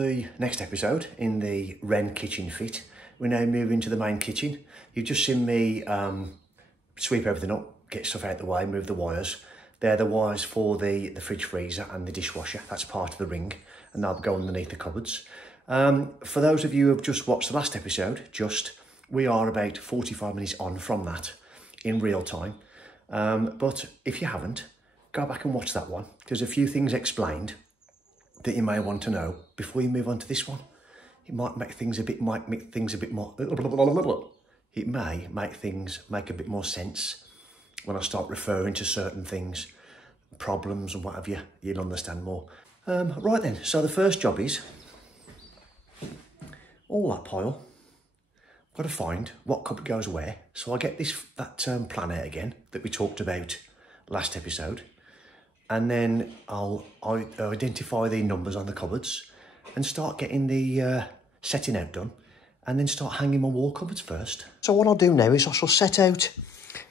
the next episode in the Wren kitchen fit. We now move into the main kitchen. You've just seen me sweep everything up, get stuff out the way, move the wires. They're the wires for the fridge freezer and the dishwasher. That's part of the ring, and they'll go underneath the cupboards. For those of you who have just watched the last episode, we are about 45 minutes on from that in real time. But if you haven't, go back and watch that one. There's a few things explained that you may want to know before you move on to this one. It might make things a bit more, it may make things make a bit more sense when I start referring to certain things, problems and what have you, you'll understand more. Right then, so the first job is all that pile. I've got to find what cupboard goes where. So I get that plan out again that we talked about last episode. And then I'll identify the numbers on the cupboards and start getting the setting out done, and then start hanging my wall cupboards first. So what I'll do now is I shall set out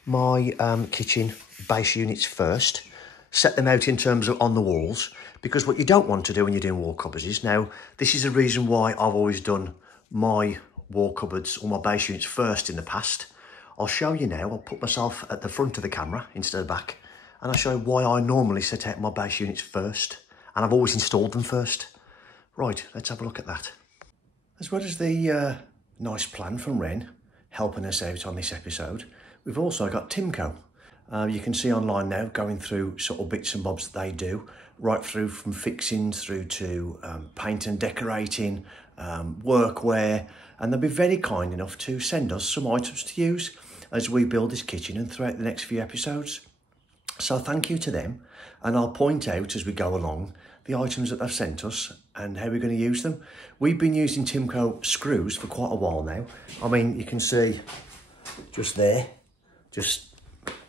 my kitchen base units first, set them out in terms of on the walls, because what you don't want to do when you're doing wall cupboards is, now this is the reason why I've always done my wall cupboards or my base units first in the past. I'll show you now. I'll put myself at the front of the camera instead of back, and I'll show you why I normally set out my base units first, and I've always installed them first. Right, let's have a look at that. As well as the nice plan from Wren helping us out on this episode, we've also got Timco. You can see online now, going through sort of bits and bobs that they do, right through from fixings through to paint and decorating, workwear, and they'll be very kind enough to send us some items to use as we build this kitchen and throughout the next few episodes. So thank you to them, and I'll point out as we go along the items that they've sent us and how we're going to use them. We've been using Timco screws for quite a while now. I mean, you can see just there,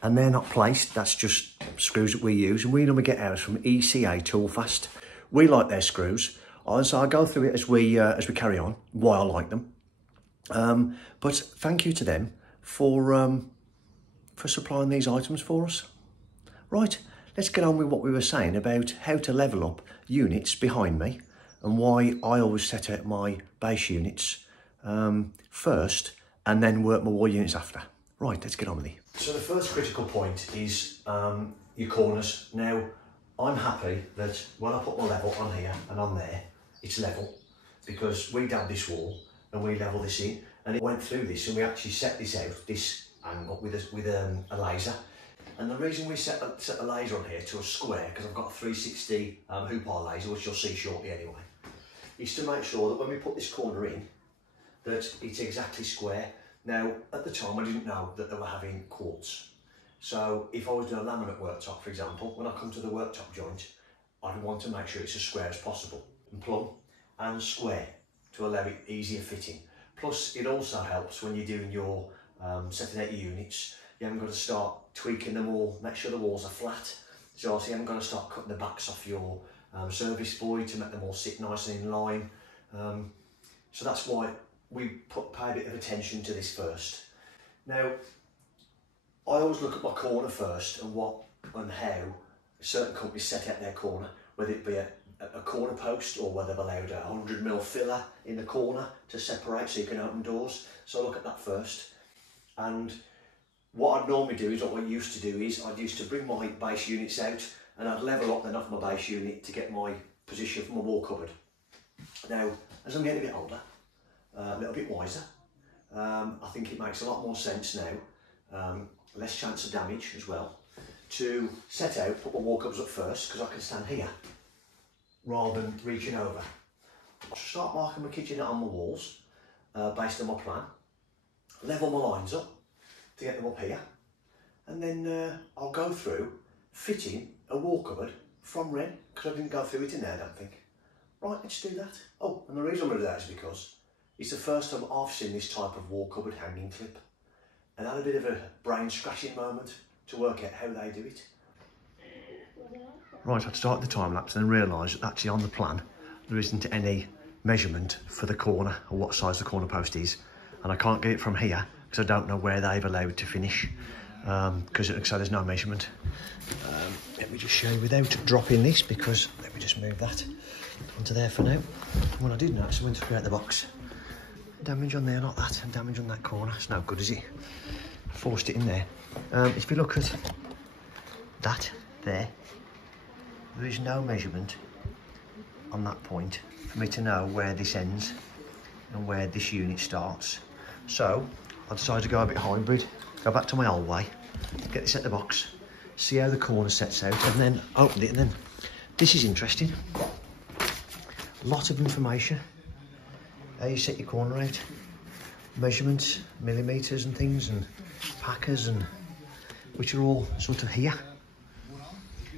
and they're not placed. That's just screws that we use, and we normally get ours from ECA Toolfast. We like their screws, so I'll go through it as we carry on, why I like them. But thank you to them for supplying these items for us. Right, let's get on with what we were saying about how to level up units behind me and why I always set out my base units first and then work my wall units after. Right, let's get on with it. So the first critical point is your corners. Now, I'm happy that when I put my level on here and on there, it's level, because we dab this wall and we level this in, and it went through this and we actually set this out, this angle, with a laser. And the reason we set a laser on here to a square, because I've got a 360 hoop eye laser, which you'll see shortly anyway, is to make sure that when we put this corner in, that it's exactly square. Now, at the time, I didn't know that they were having quartz. So if I was doing a laminate worktop, for example, when I come to the worktop joint, I'd want to make sure it's as square as possible, and plumb and square to allow it easier fitting. Plus, it also helps when you're doing your setting out your units. You haven't got to start tweaking them all, make sure the walls are flat. So also you haven't got to start cutting the backs off your service board to make them all sit nice and in line. So that's why we pay a bit of attention to this first. Now, I always look at my corner first and what and how certain companies set out their corner, whether it be a corner post or whether they've allowed a 100mm filler in the corner to separate so you can open doors. So I look at that first. And what I'd normally do is, what I used to do is, I'd used to bring my base units out and I'd level up then off my base unit to get my position for my wall cupboard. Now, as I'm getting a bit older, a little bit wiser, I think it makes a lot more sense now, less chance of damage as well, to set out, put my wall cupboards up first, because I can stand here rather than reaching over. I'll start marking my kitchen on my walls based on my plan, level my lines up to get them up here, and then I'll go through fitting a wall cupboard from Wren, because I didn't go through it in there, I don't think. Right, let's do that. Oh, and the reason I'm going to do that is because it's the first time I've seen this type of wall cupboard hanging clip, and I had a bit of a brain scratching moment to work out how they do it. Right, I'd start the time lapse and then realise that actually on the plan there isn't any measurement for the corner or what size the corner post is, and I can't get it from here because I don't know where they've allowed to finish, because so there's no measurement. Let me just show you without dropping this, because let me just move that. onto there for now. And when I did notice, I went to create the box. Damage on there like that, and damage on that corner. It's no good, is it? I forced it in there. If you look at that there is no measurement on that point for me to know where this ends and where this unit starts. So I decided to go a bit hybrid, go back to my old way, get this at the box, see how the corner sets out, and then open it. And then this is interesting. A lot of information. How you set your corner out, measurements, millimetres and things, and packers, and which are all sort of here.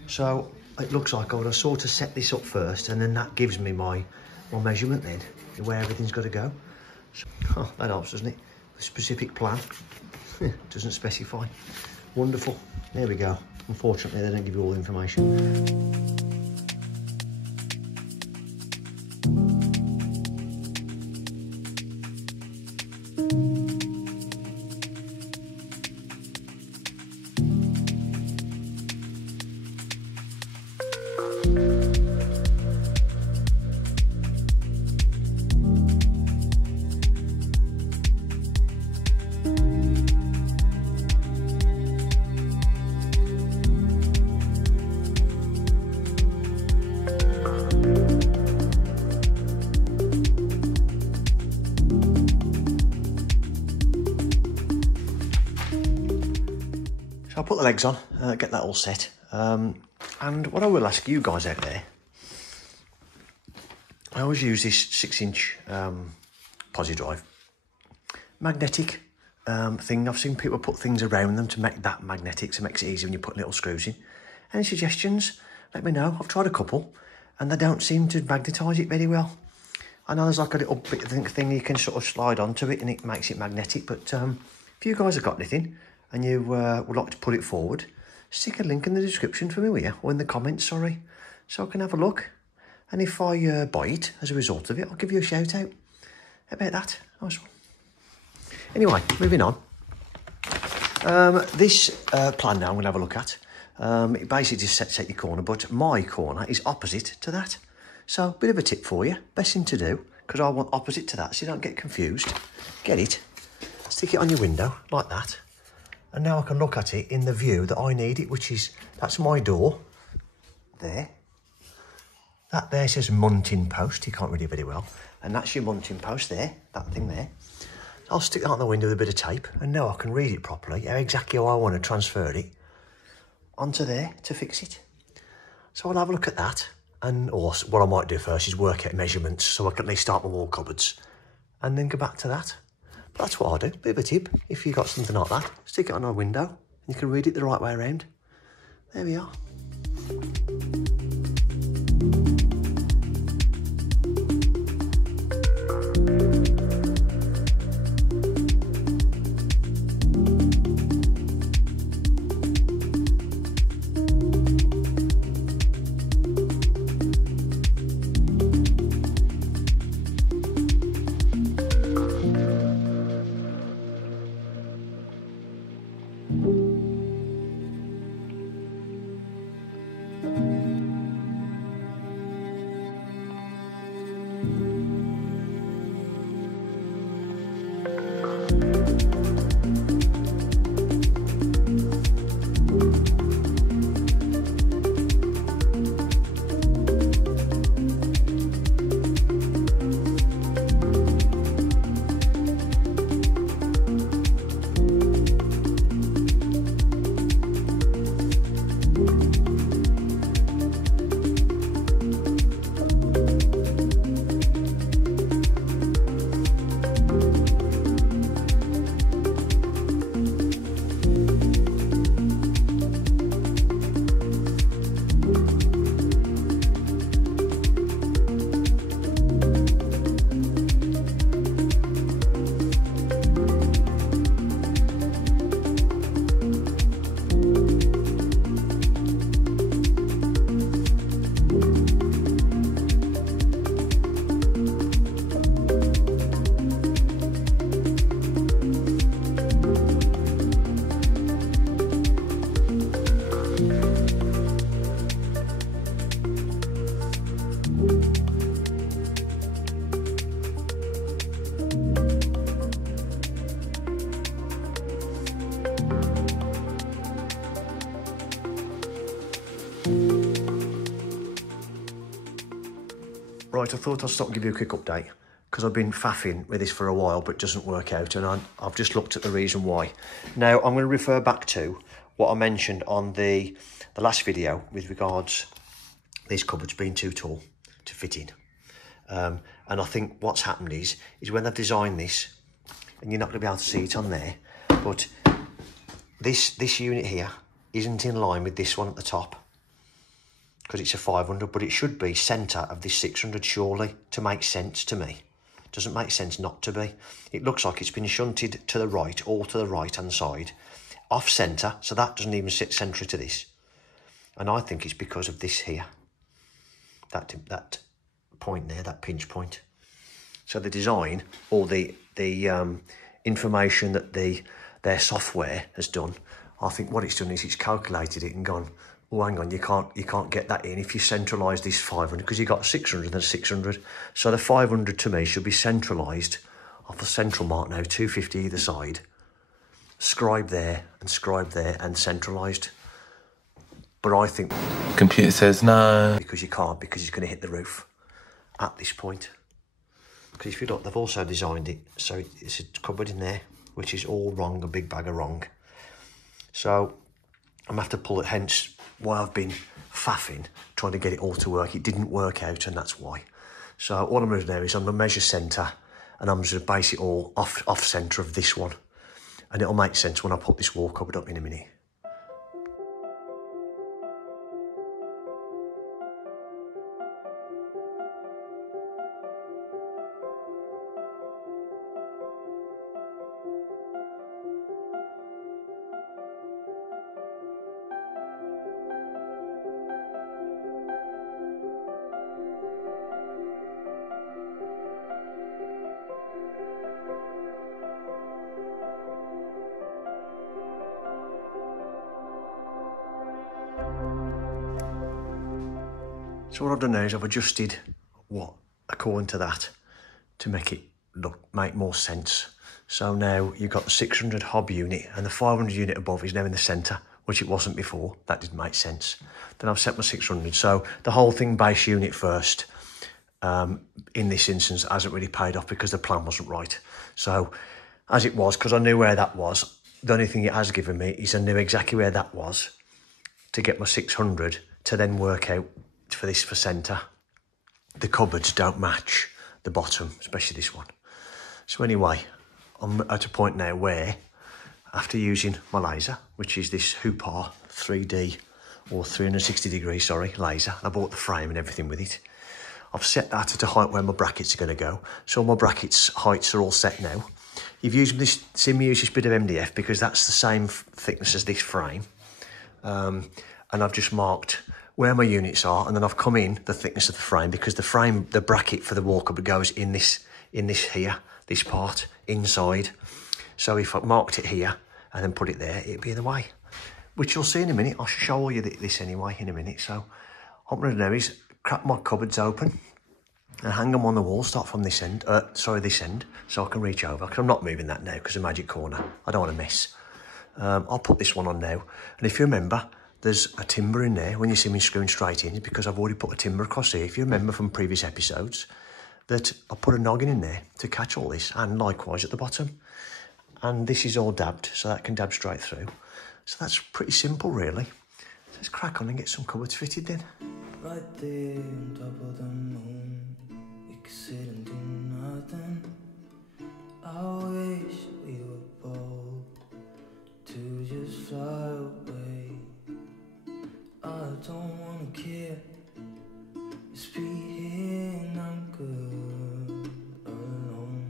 So it looks like I would have sort of set this up first, and then that gives me my measurement then, where everything's got to go. So, oh, that helps, doesn't it? The specific plan doesn't specify. Wonderful. There we go. Unfortunately, they don't give you all the information. So I'll put the legs on, get that all set. And what I will ask you guys out there, I always use this 6-inch posi drive. Magnetic thing. I've seen people put things around them to make that magnetic, so it makes it easy when you put little screws in. Any suggestions? Let me know. I've tried a couple and they don't seem to magnetise it very well. I know there's like a little bit of thing you can sort of slide onto it and it makes it magnetic, but if you guys have got anything and you would like to put it forward, stick a link in the description for me, will you? Or in the comments, sorry, so I can have a look. And if I buy it as a result of it, I'll give you a shout out. How about that? Nice one. Anyway, moving on. This plan now I'm going to have a look at. It basically just sets out your corner, but my corner is opposite to that. So, a bit of a tip for you. Best thing to do, because I want opposite to that, so you don't get confused. Get it, stick it on your window, like that. And now I can look at it in the view that I need it, which is, that's my door, there. That there says munting post, you can't read it very well. And that's your munting post there, that thing there. I'll stick that on the window with a bit of tape, and now I can read it properly, exactly how I want to transfer it onto there to fix it. So I'll have a look at that, and or what I might do first is work out measurements so I can at least start my wall cupboards, and then go back to that. But that's what I do, bit of a tip. If you've got something like that, stick it on a window, and you can read it the right way around. There we are. right, I thought I'd stop and give you a quick update because I've been faffing with this for a while, but it doesn't work out, and I've just looked at the reason why. Now, I'm going to refer back to what I mentioned on the last video with regards these cupboards being too tall to fit in. And I think what's happened is when they've designed this, and you're not going to be able to see it on there, but this unit here isn't in line with this one at the top because it's a 500, but it should be centre of this 600 surely to make sense to me. Doesn't make sense not to be. It looks like it's been shunted to the right, all to the right hand side, off centre, so that doesn't even sit centre to this. And I think it's because of this here, that point there, that pinch point. So the design, or the information that their software has done, I think what it's done is it's calculated it and gone, oh, hang on, you can't get that in if you centralise this 500, because you've got 600 and then 600. So the 500 to me should be centralised off the central mark now, 250 either side, scribe there and centralised. But I think computer says no. Because you can't, because it's going to hit the roof at this point. Because if you look, they've also designed it so it's a cupboard in there, which is all wrong, a big bag of wrong. So I'm going to have to pull it, hence why I've been faffing, trying to get it all to work. It didn't work out, and that's why. So what I'm going to do now is I'm going to measure centre, and I'm just going to base it all off centre of this one. And it'll make sense when I put this wall cupboard up in a minute. So what I've done now is I've adjusted what according to that to make it make more sense. So now you've got the 600 hob unit and the 500 unit above is now in the centre, which it wasn't before. That didn't make sense. Then I've set my 600. So the whole thing base unit first, in this instance, hasn't really paid off because the plan wasn't right. So as it was, because I knew where that was, the only thing it has given me is I knew exactly where that was to get my 600 to then work out for this for centre. The cupboards don't match the bottom, especially this one. So anyway, I'm at a point now where, after using my laser, which is this Hoopar 3D or 360 degrees, sorry, laser, I bought the frame and everything with it. I've set that at a height where my brackets are going to go. So my brackets heights are all set now. You've used this, seen me use this bit of MDF because that's the same thickness as this frame. And I've just marked where my units are, and then I've come in the thickness of the frame because the frame, the bracket for the wall cupboard goes in this here, this part inside. So if I marked it here and then put it there, it'd be in the way, which you'll see in a minute. I'll show you this anyway in a minute. So what I'm going to do is crack my cupboards open and hang them on the wall, start from this end, this end, so I can reach over, because I'm not moving that now because of magic corner. I don't want to miss. I'll put this one on now, and if you remember, there's a timber in there when you see me screwing straight in, because I've already put a timber across here. If you remember from previous episodes, that I put a noggin in there to catch all this, and likewise at the bottom. And this is all dabbed, so that can dab straight through. So that's pretty simple, really. So let's crack on and get some cupboards fitted then. Right there on top of the moon, we could sit and do nothing. I wish we were bold to just fly away. I don't wanna care, just be here and I'm good alone.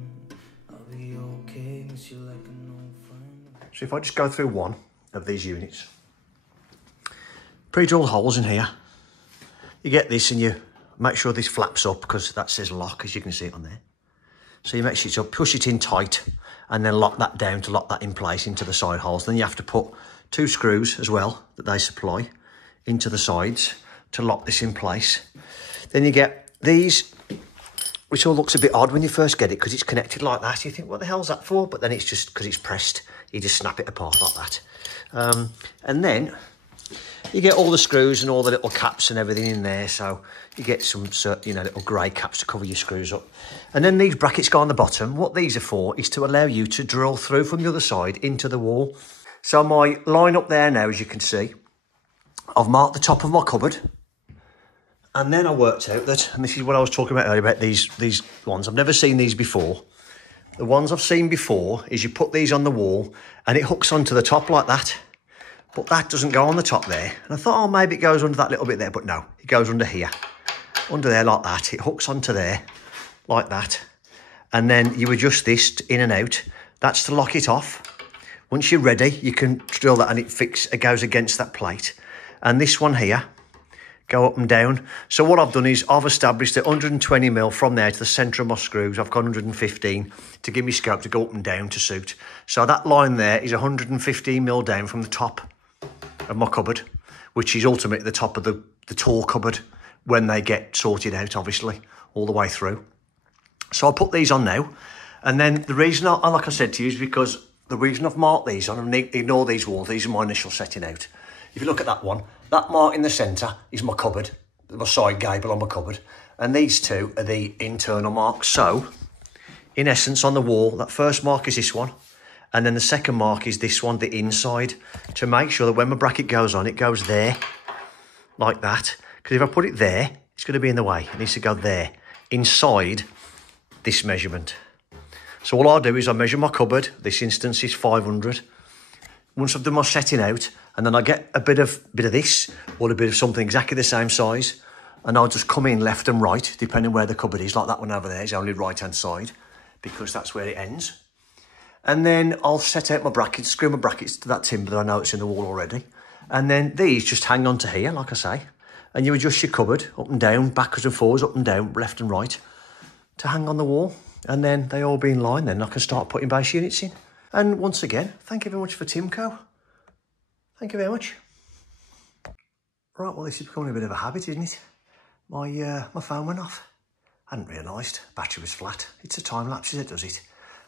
I'll be okay, miss you like an old friend. So if I just go through one of these units, pre-drilled holes in here. You get this and you make sure this flaps up because that says lock, as you can see it on there. So you make sure it's up, push it in tight, and then lock that down to lock that in place into the side holes. Then you have to put 2 screws as well that they supply into the sides to lock this in place. Then you get these, which all looks a bit odd when you first get it because it's connected like that. You think, what the hell's that for? But then it's just because it's pressed. You just snap it apart like that. And then You get all the screws and all the little caps and everything in there, so you get some, you know, little grey caps to cover your screws up. And then these brackets go on the bottom. What these are for is to allow you to drill through from the other side into the wall. So my line up there now, as you can see, I've marked the top of my cupboard. And then I worked out that, and this is what I was talking about earlier about these ones. I've never seen these before. The ones I've seen before is you put these on the wall and it hooks onto the top like that. But that doesn't go on the top there. And I thought, oh, maybe it goes under that little bit there. But no, it goes under here. Under there like that. It hooks onto there like that. And then you adjust this in and out. That's to lock it off. Once you're ready, you can drill that and it goes against that plate. And this one here, go up and down. So what I've done is I've established at 120mm from there to the centre of my screws. I've got 115 to give me scope to go up and down to suit. So that line there is 115mm down from the top of my cupboard, which is ultimately the top of the tall cupboard when they get sorted out, obviously, all the way through. So I'll put these on now. And then the reason, like I said to you, is because the reason I've marked these on, and ignore these walls, these are my initial setting out. If you look at that one, that mark in the centre is my cupboard, my side gable on my cupboard. And these two are the internal marks. So, in essence, on the wall, that first mark is this one. And then the second mark is this one, the inside, to make sure that when my bracket goes on, it goes there, like that. Because if I put it there, it's going to be in the way. It needs to go there, inside this measurement. So all I'll do is I measure my cupboard. This instance is 500. Once I've done my setting out, and then I get a bit of this, or a bit of something exactly the same size, and I'll just come in left and right, depending where the cupboard is. Like that one over there is only right-hand side, because that's where it ends. And then I'll set out my brackets, screw my brackets to that timber that I know it's in the wall already. And then these just hang on to here, like I say. And you adjust your cupboard up and down, backwards and forwards, up and down, left and right, to hang on the wall. And then they all be in line, then I can start putting base units in. And once again, thank you very much for Timco. Thank you very much. Right, well, this is becoming a bit of a habit, isn't it? My phone went off. I hadn't realised. Battery was flat. It's a time lapse that does it.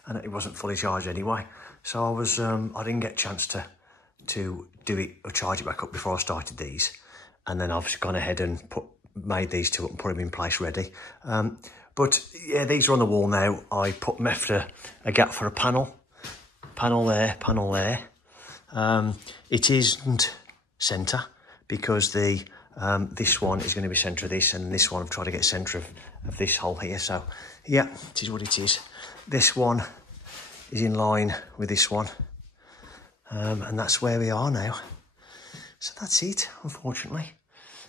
And it wasn't fully charged anyway. So I didn't get a chance to do it or charge it back up before I started these. And then I've gone ahead and made these two up and put them in place ready. But yeah, these are on the wall now. I put them after a gap for a panel. Panel there, panel there. It isn't centre because this one is going to be centre of this, and this one I've tried to get centre of this hole here. So yeah, it is what it is. This one is in line with this one, and that's where we are now. So that's it, unfortunately.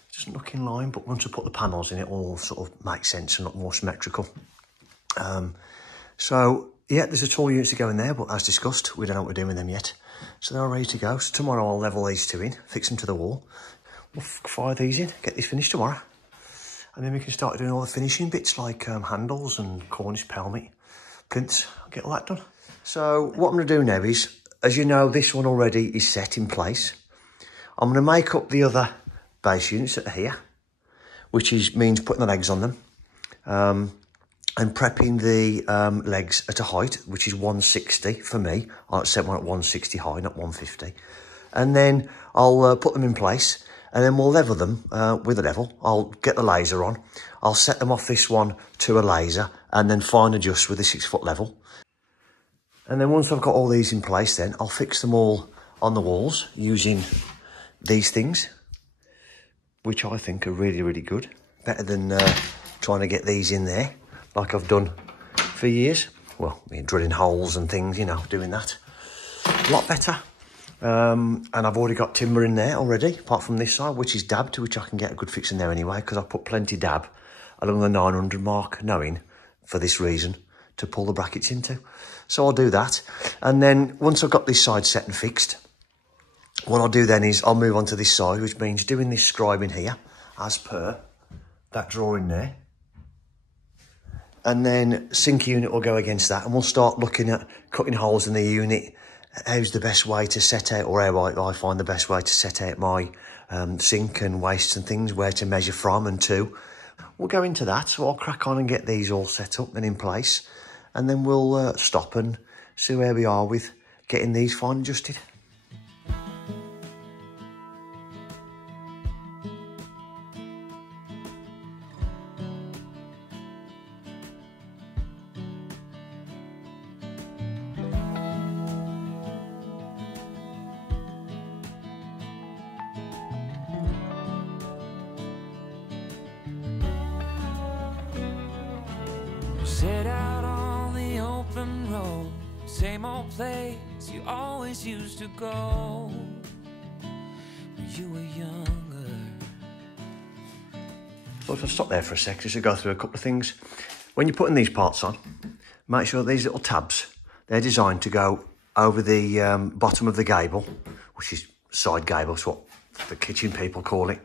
It doesn't look in line, but once we put the panels in, it all sort of makes sense and look more symmetrical. So yeah, there's a tall units to go in there, but as discussed, we don't know what we're doing with them yet. So they're all ready to go. So tomorrow I'll level these two in, fix them to the wall. We'll fire these in, get this finished tomorrow. And then we can start doing all the finishing bits like handles and Cornish pelmet, plinths. I'll get all that done. So what I'm going to do now is, as you know, this one already is set in place. I'm going to make up the other base units that are here, which means putting the legs on them. And prepping the legs at a height, which is 160 for me. I set one at 160 high, not 150. And then I'll put them in place, and then we'll level them with a level. I'll get the laser on. I'll set them off this one to a laser, and then fine adjust with a 6-foot level. And then once I've got all these in place, then I'll fix them all on the walls using these things, which I think are really, really good. Better than trying to get these in there, like I've done for years. Well, drilling holes and things, you know, doing that. A lot better. And I've already got timber in there already, apart from this side, which is dabbed, which I can get a good fix in there anyway, because I put plenty dab along the 900 mark, knowing, for this reason, to pull the brackets into. So I'll do that. And then once I've got this side set and fixed, what I'll do then is I'll move on to this side, which means doing this scribing here, as per that drawing there. And then sink unit will go against that, and we'll start looking at cutting holes in the unit. How's the best way to set out, or how I find the best way to set out my sink and wastes and things, where to measure from and to. We'll go into that, so I'll crack on and get these all set up and in place, and then we'll stop and see where we are with getting these fine adjusted. Set out on the open road, same old place you always used to go when you were younger. So if I stop there for a sec, just to go through a couple of things. When you're putting these parts on, make sure these little tabs, they're designed to go over the bottom of the gable, which is side gable, it's what the kitchen people call it.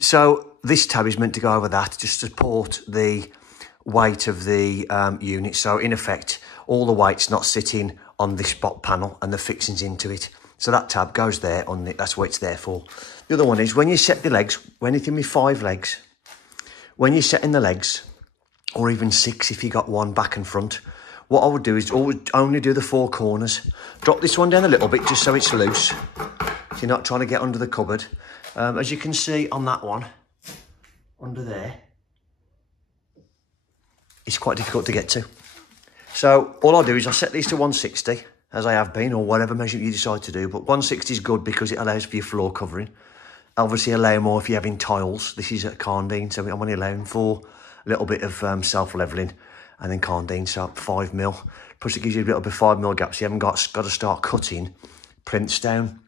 So this tab is meant to go over that, just to support the weight of the unit. So in effect, all the weight's not sitting on this bot panel and the fixings into it. So that tab goes there, on the, that's what it's there for. The other one is when you set the legs, anything with 5 legs, when you're setting the legs, or even 6 if you got one back and front, what I would do is always only do the 4 corners. Drop this one down a little bit just so it's loose, so you're not trying to get under the cupboard. As you can see on that one, under there, it's quite difficult to get to. So all I'll do is I'll set these to 160, as I have been, or whatever measurement you decide to do, but 160 is good because it allows for your floor covering. Obviously allow more if you're having tiles. This is at Carndine, so I'm only allowing for a little bit of self-levelling, and then Carndine, so 5mm. Plus it gives you a little bit of 5mm gap, so you haven't got to start cutting plinths down,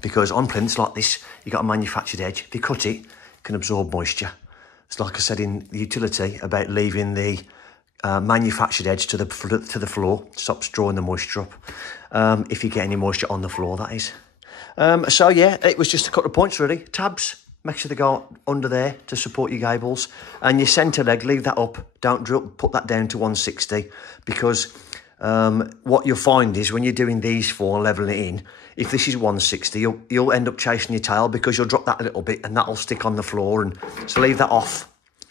because on plinths like this, you've got a manufactured edge. If you cut it, it can absorb moisture. It's like I said in the utility about leaving the manufactured edge to the floor, stops drawing the moisture up. If you get any moisture on the floor, that is. So yeah, it was just a couple of points really. Tabs, make sure they go under there to support your gables, and your centre leg, leave that up. Don't drill, put that down to 160, because what you'll find is when you're doing these 4 levelling it in, if this is 160, you'll end up chasing your tail, because you'll drop that a little bit and that'll stick on the floor. And so leave that off.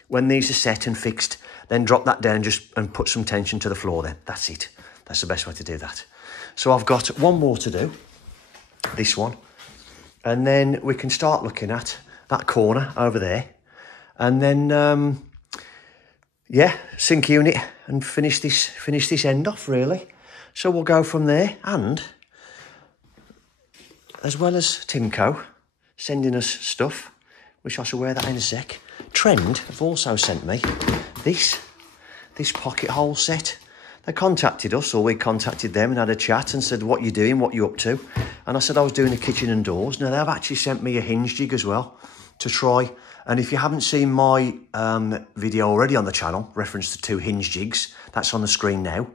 When these are set and fixed, then drop that down and put some tension to the floor then. That's it. That's the best way to do that. So I've got one more to do, this one. And then we can start looking at that corner over there. And then, yeah, sink unit and finish this end off really. So we'll go from there. And as well as Timco sending us stuff, which I shall wear that in a sec, Trend have also sent me this pocket hole set. They contacted us, or we contacted them and had a chat and said, what you doing, what you up to? And I said I was doing the kitchen and doors. Now they've actually sent me a hinge jig as well to try. And if you haven't seen my video already on the channel, reference to 2 hinge jigs, that's on the screen now.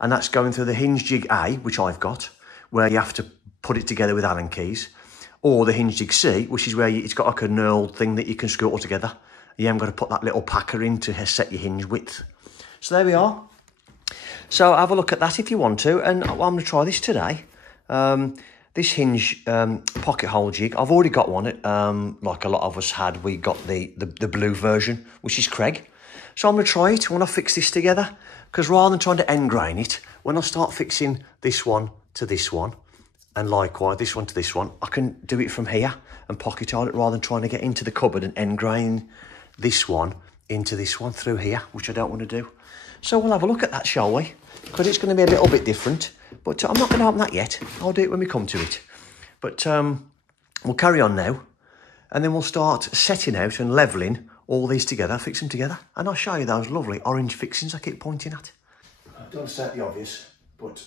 And that's going through the hinge jig A, which I've got, where you have to put it together with Allen keys, or the hinge jig C, which is where it's got like a knurled thing that you can screw it all together. You haven't got to put that little packer in to set your hinge width. So there we are. So have a look at that if you want to, and I'm going to try this today. This hinge pocket hole jig, I've already got one. Like a lot of us had, we got the blue version, which is Craig. So I'm going to try it when I fix this together, because rather than trying to end grain it, when I start fixing this one to this one, and likewise this one to this one, I can do it from here and pocket hole it, rather than trying to get into the cupboard and end grain this one into this one through here, which I don't want to do. So we'll have a look at that, shall we? Because it's going to be a little bit different, but I'm not going to open that yet. I'll do it when we come to it. But we'll carry on now, and then we'll start setting out and levelling all these together, fix them together, and I'll show you those lovely orange fixings I keep pointing at. I don't want to state the obvious, but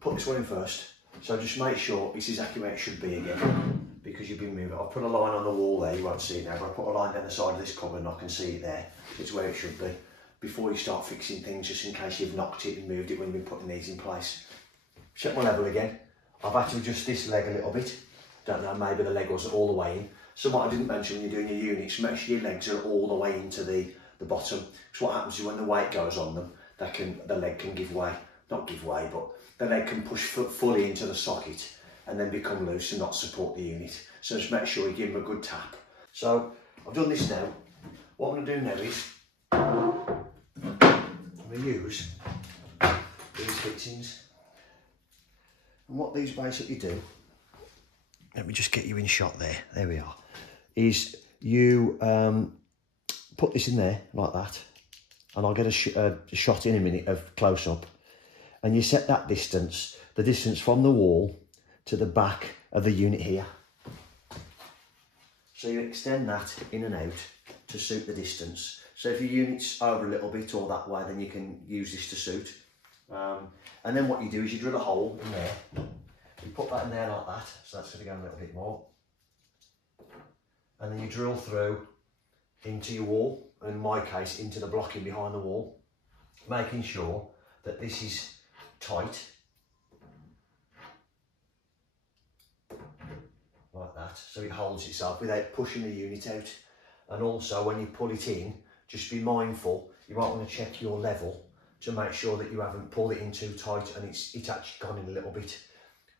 put this one in first. So just make sure it's exactly where it should be again, because you've been moving. I'll put a line on the wall there, you won't see it now, but I'll put a line down the side of this cupboard and I can see it there. It's where it should be, before you start fixing things, just in case you've knocked it and moved it when you've been putting these in place. Check my level again. I've had to adjust this leg a little bit. Don't know, maybe the leg wasn't all the way in. So what I didn't mention when you're doing your units, make sure your legs are all the way into the bottom. So what happens is when the weight goes on them, the leg can give way. Not give way, but the leg can push fully into the socket and then become loose and not support the unit. So just make sure you give them a good tap. So I've done this now. What I'm going to do now is I'm going to use these fittings. And what these basically do, let me just get you in shot there we are, is you put this in there like that, and I'll get a shot in a minute of close up, and you set that distance, the distance from the wall to the back of the unit here. So you extend that in and out to suit the distance. So if your unit's over a little bit or that way, then you can use this to suit. And then what you do is you drill a hole in there. You put that in there like that, so that's going to go a little bit more. And then you drill through into your wall, in my case into the blocking behind the wall, making sure that this is tight, like that, so it holds itself without pushing the unit out. And also when you pull it in, just be mindful, you might want to check your level to make sure that you haven't pulled it in too tight and it's actually gone in a little bit.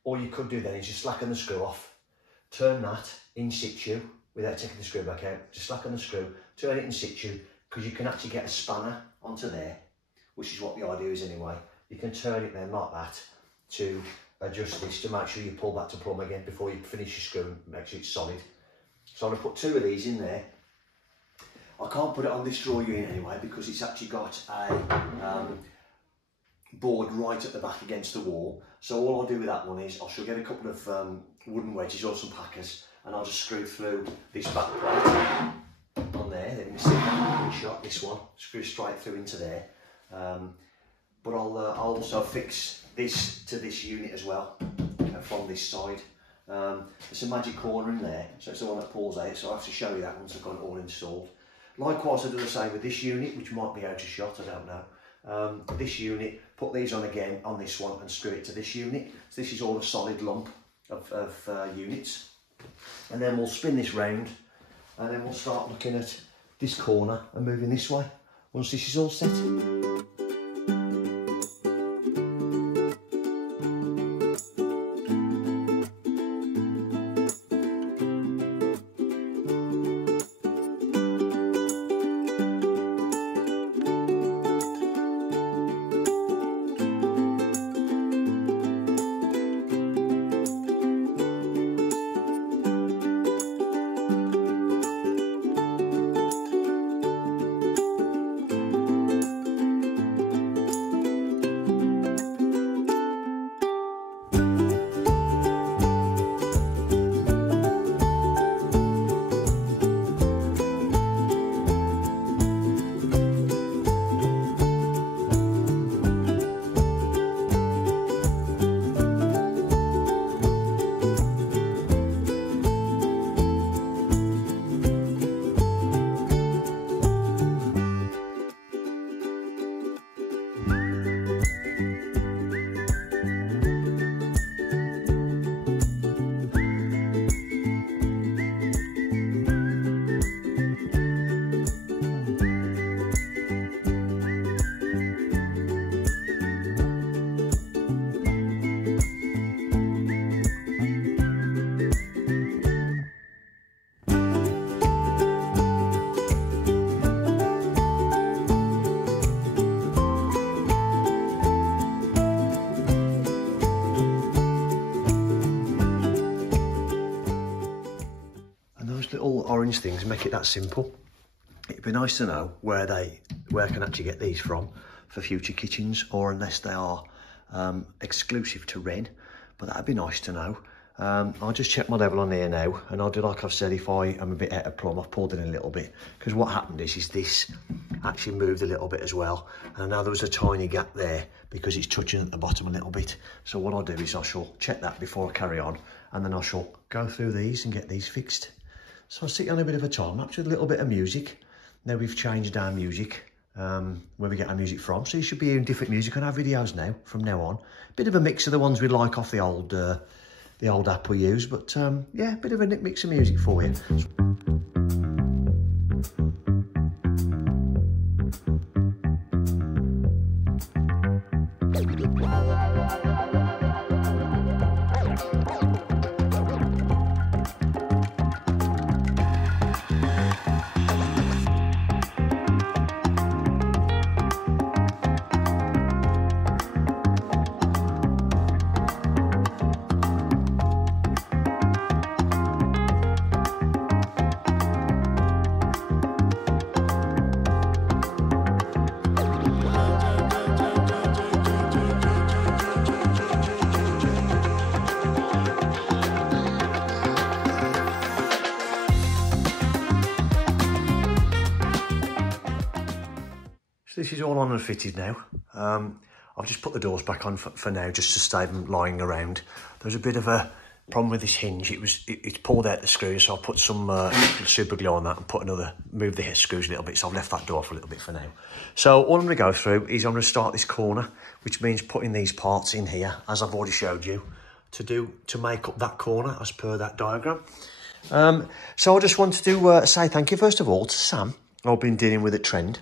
All you could do then is just slacken the screw off, turn that in situ without taking the screw back out, just slacken the screw, turn it in situ, because you can actually get a spanner onto there, which is what the idea is anyway. You can turn it then like that to adjust this to make sure you pull back to plumb again before you finish your screw and make sure it's solid. So I'm going to put 2 of these in there. I can't put it on this drawer unit anyway because it's actually got a board right at the back against the wall. So all I'll do with that one is I shall get a couple of wooden wedges or some packers, and I'll just screw through this back plate on there. Then you see that one shot, this one, screw straight through into there. But I'll also fix this to this unit as well from this side. There's a magic corner in there, so it's the one that pulls out, so I have to show you that once I've got it all installed. Likewise I do the same with this unit, which might be out of shot, I don't know. This unit, put these on again on this one and screw it to this unit. So this is all a solid lump of units. And then we'll spin this round and then we'll start looking at this corner and moving this way once this is all set. Little orange things make it that simple. It'd be nice to know where I can actually get these from for future kitchens, or unless they are exclusive to Wren, but that'd be nice to know. I'll just check my level on here now, and I'll do like I've said. If I am a bit out of plumb, I've pulled it in a little bit, because what happened is this actually moved a little bit as well, and now there was a tiny gap there because it's touching at the bottom a little bit. So what I'll do is I shall check that before I carry on, and then I shall go through these and get these fixed. So I'll stick on a bit of a time lapse with a little bit of music. Now we've changed our music, where we get our music from. So you should be hearing different music on our videos now, from now on. Bit of a mix of the ones we like off the old app we use. But yeah, a bit of a mix of music for you. this is all on and fitted now. I've just put the doors back on for now, just to stay them lying around. There's a bit of a problem with this hinge. It's pulled out the screws, so I'll put some super glue on that and move the screws a little bit. So I've left that door for a little bit for now. So all I'm going to go through is I'm going to start this corner, which means putting these parts in here, as I've already showed you, to make up that corner as per that diagram. So I just wanted to say thank you first of all to Sam. I've been dealing with at Trend.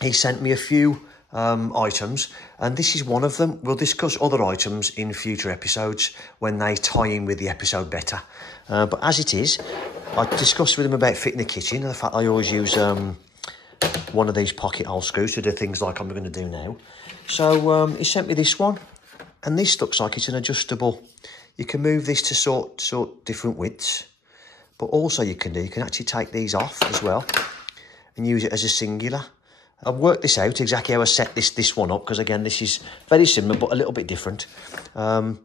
He sent me a few items, and this is one of them. We'll discuss other items in future episodes when they tie in with the episode better. But as it is, I discussed with him about fitting the kitchen, and the fact I always use one of these pocket hole screws to do things like I'm going to do now. So he sent me this one, and this looks like it's an adjustable. You can move this to sort different widths, but also you can actually take these off as well and use it as a singular. I've worked this out exactly how I set this one up, because again, this is very similar but a little bit different. So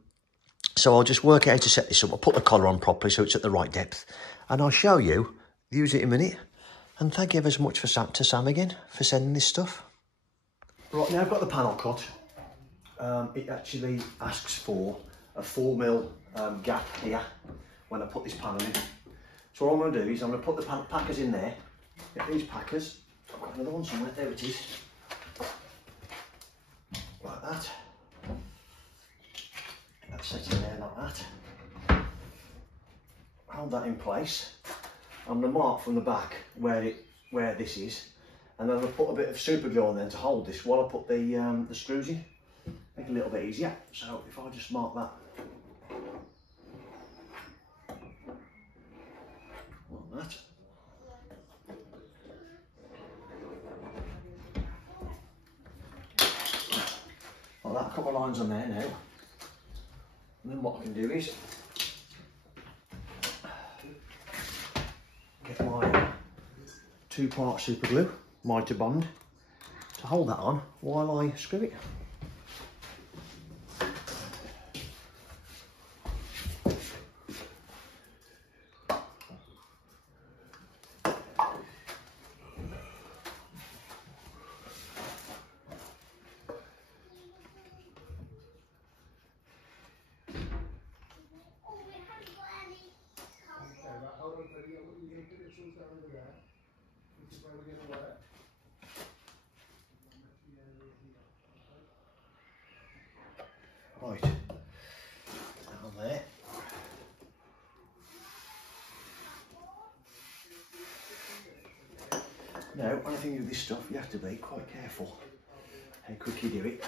I'll just work out how to set this up. I'll put the collar on properly so it's at the right depth, and I'll show you, use it in a minute. And thank you ever so much to Sam again for sending this stuff. Right, now I've got the panel cut. It actually asks for a 4mm gap here when I put this panel in. So what I'm going to do is I'm going to put the packers in there, get these packers. I've got another one somewhere, there it is. Like that. That's set in there like that. Hold that in place. I'm going to mark from the back where this is, and then I'm going to put a bit of super glue on there to hold this while I put the screws in. Make it a little bit easier. So if I just mark that like that. Like that, a couple of lines on there now. And then what I can do is get my 2-part super glue, mitre bond, to hold that on while I screw it. Right, down there. Now, when I think of this stuff, you have to be quite careful how quick you do it,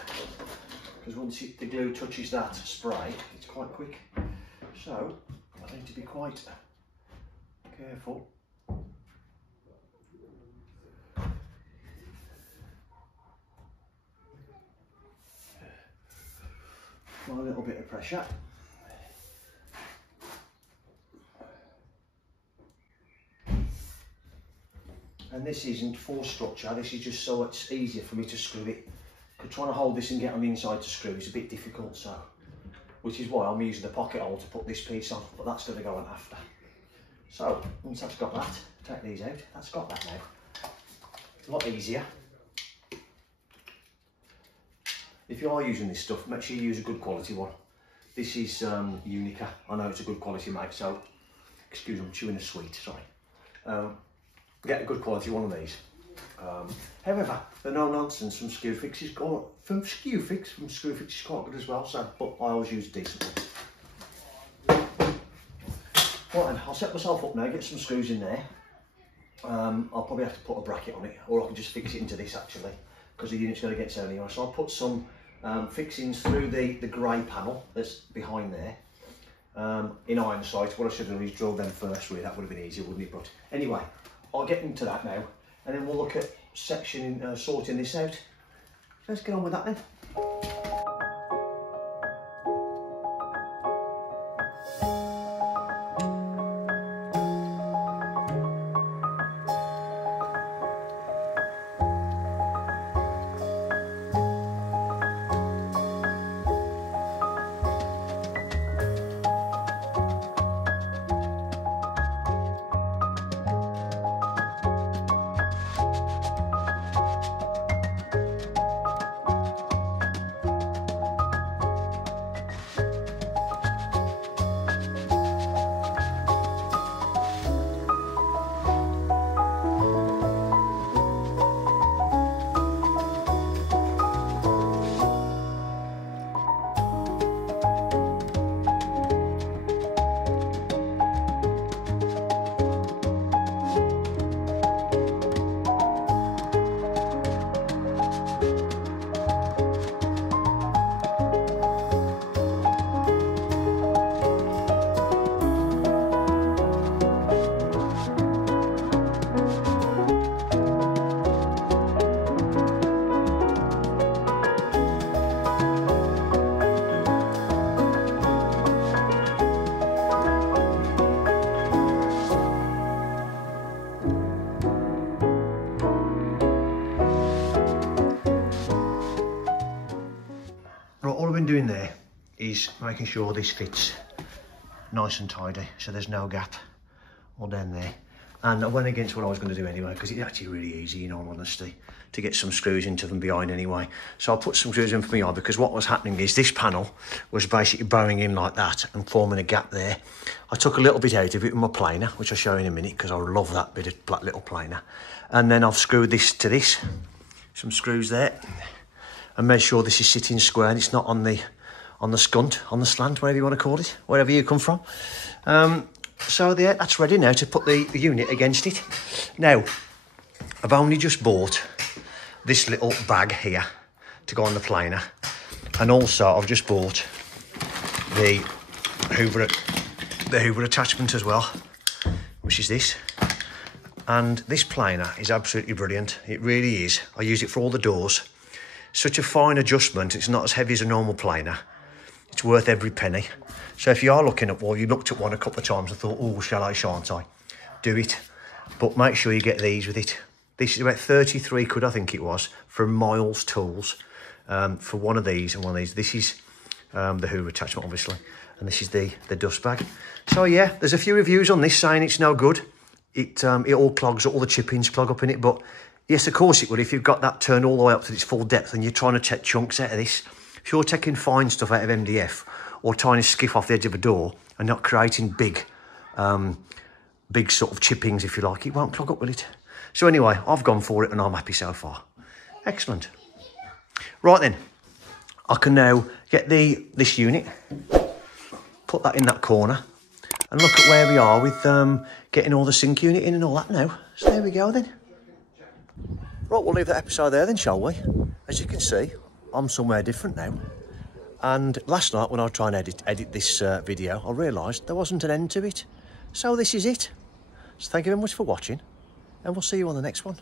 because once the glue touches that spray, it's quite quick. So, I need to be quite careful. A little bit of pressure. And this isn't for structure, this is just so it's easier for me to screw it. Because trying to hold this and get on the inside to screw is a bit difficult, so which is why I'm using the pocket hole to put this piece on, but that's going to go on after. So once that's got that, take these out. That's got that now. A lot easier. If you are using this stuff, make sure you use a good quality one. This is Unica. I know it's a good quality mate, so excuse me, I'm chewing a sweet, sorry. Get a good quality one of these. However, the no nonsense from Screwfix is quite good as well, so but I always use decent ones. Right then, I'll set myself up now, get some screws in there. I'll probably have to put a bracket on it, or I can just fix it into this actually, because the unit's going to get so anyway. So I'll put some fixings through the grey panel that's behind there in iron sights. What I should have done is drill them first, really. That would have been easier, wouldn't it? But anyway, I'll get into that now, and then we'll look at sorting this out. Let's get on with that then. Right, all I've been doing there is making sure this fits nice and tidy, so there's no gap all down there. And I went against what I was going to do anyway, because it's actually really easy, in all honesty, to get some screws into them behind anyway. So I'll put some screws in from behind, because what was happening is this panel was basically bowing in like that and forming a gap there. I took a little bit out of it with my planer, which I'll show you in a minute, because I love that bit of black little planer. And then I've screwed this to this, some screws there, and made sure this is sitting square and it's not on the scunt, on the slant, whatever you want to call it, wherever you come from. So there, that's ready now to put the unit against it. Now, I've only just bought this little bag here to go on the planer, and also I've just bought the Hoover attachment as well, which is this. And this planer is absolutely brilliant. It really is. I use it for all the doors. Such a fine adjustment. It's not as heavy as a normal planer. It's worth every penny. So if you are looking at one, you looked at one a couple of times and thought, oh, shall I, shan't I? Do it. But make sure you get these with it. This is about 33 quid, I think it was, from Miles Tools, for one of these and one of these. This is the Hoover attachment, obviously, and this is the dust bag. So yeah, there's a few reviews on this saying it's no good. It all clogs, all the chippings clog up in it, but yes, of course it would. If you've got that turned all the way up to its full depth and you're trying to take chunks out of this, if you're taking fine stuff out of MDF or trying to skiff off the edge of a door and not creating big sort of chippings, if you like, it won't clog up with it. So anyway, I've gone for it and I'm happy so far. Excellent. Right then, I can now get this unit, put that in that corner, and look at where we are with getting all the sink unit in and all that now. So there we go then. Right, we'll leave that episode there then, shall we? As you can see, I'm somewhere different now. And last night when I was trying to edit this video, I realised there wasn't an end to it. So this is it. So thank you very much for watching, and we'll see you on the next one.